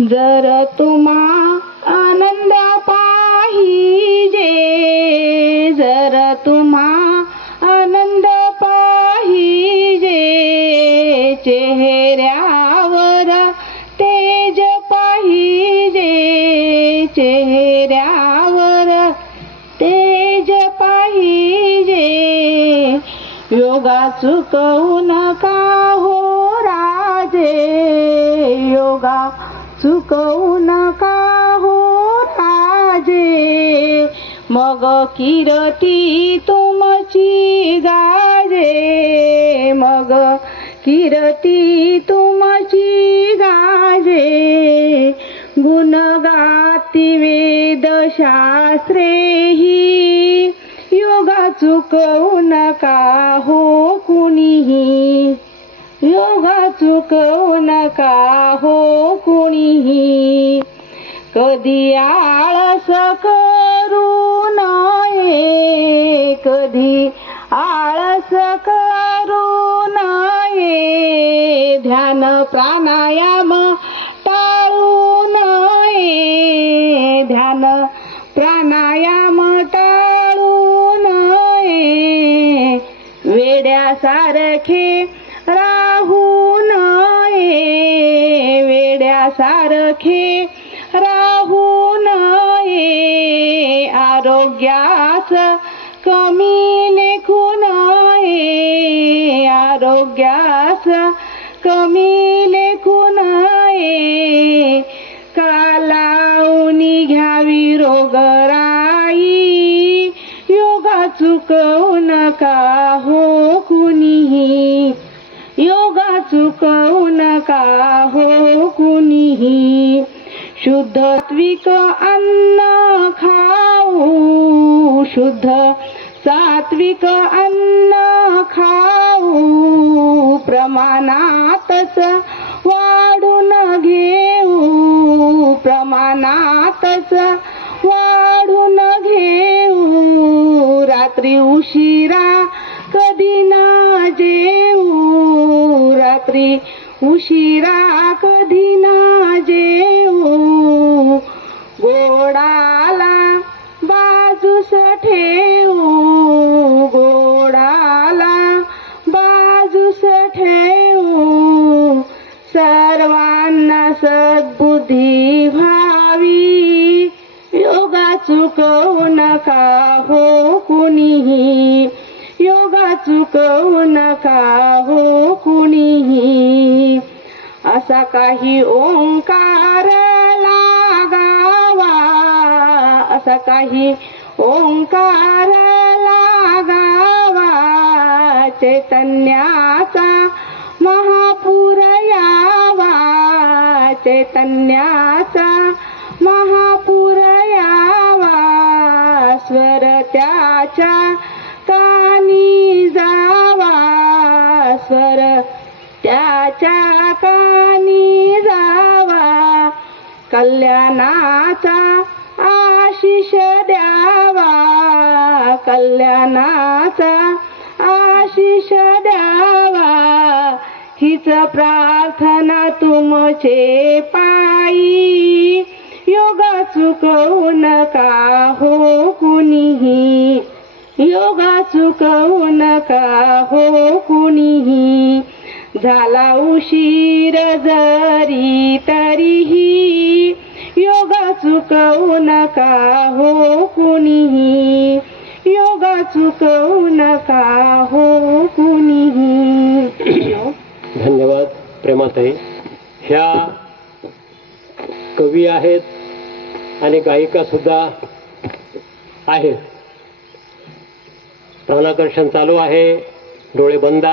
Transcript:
जर तुम्हा आनंद पाहिजे, जर तुम्हा आनंद पाहिजे, चेहऱ्यावर तेज पाहिजे, चेहऱ्यावर तेज पाहिजे, योगा चुकवू नका हो राजे, योगा चुकवू नका हो राजे, मग कीर्ती तुमची गाजे, मग कीर्ती तुमची गाजे, गुण गाती वेदशास्त्रे ही, योगा चुकवू नका हो कुणीही, योगा चुकवू नका हो कुणीही, कधी आळस करू नये, कधी आळस करू नये, ध्यान प्राणायाम टाळू नये, ध्यान प्राणायाम टाळू नये, वेड्यासारखे राहू नये, वेड्यासारखे राहू नये, आरोग्यास कमी लेखू नये, आरोग्यास कमी लेखू नये, कालावूनी घ्यावी रोगराई, योगा चुकवू नका हो कुणीही, योगा चुकवू नका हो कुणीही, शुद्ध सात्विक अन्न खाऊ, शुद्ध सात्विक अन्न खाऊ, प्रमाणातच वाढून घेऊ, प्रमाणातच वाढून घेऊ, रात्री उशिरा कधी ना जेऊ, रात्री उशिरा कधी ना जेऊ, गोडाला बाजूस ठेवू, गोडाला बाजूस ठेवू, सर्वांना सद्बुद्धी व्हावी, योगा चुकवू नका हो कुणीही, योगा चुकवू नका हो कुणीही, असा काही ओंकार लागावा, असा काही ओंकार लागावा, चैतन्याचा महापूर यावा, चैतन्याचा महापूर यावा, स्वर त्याच्या कानी जावा, स्वर त्याच्या कानी जावा, कल्याणाचा आशिष द्यावा, कल्याणाचा आशिष द्यावा, हीच प्रार्थना तुमचे पायी, योगा चुकवू नका हो कुणीही, योगा चुकवू नका हो कुणीही, झाला उशीर जरी तरीही, योगा चुकवू नका हो कुणीही, योगा चुकवू नका हो कुणीही. धन्यवाद प्रेमाताई. ह्या कवी आहेत आणि गायिका सुद्धा आहेत. प्राणाकर्षण चालू आहे, डोळे बंद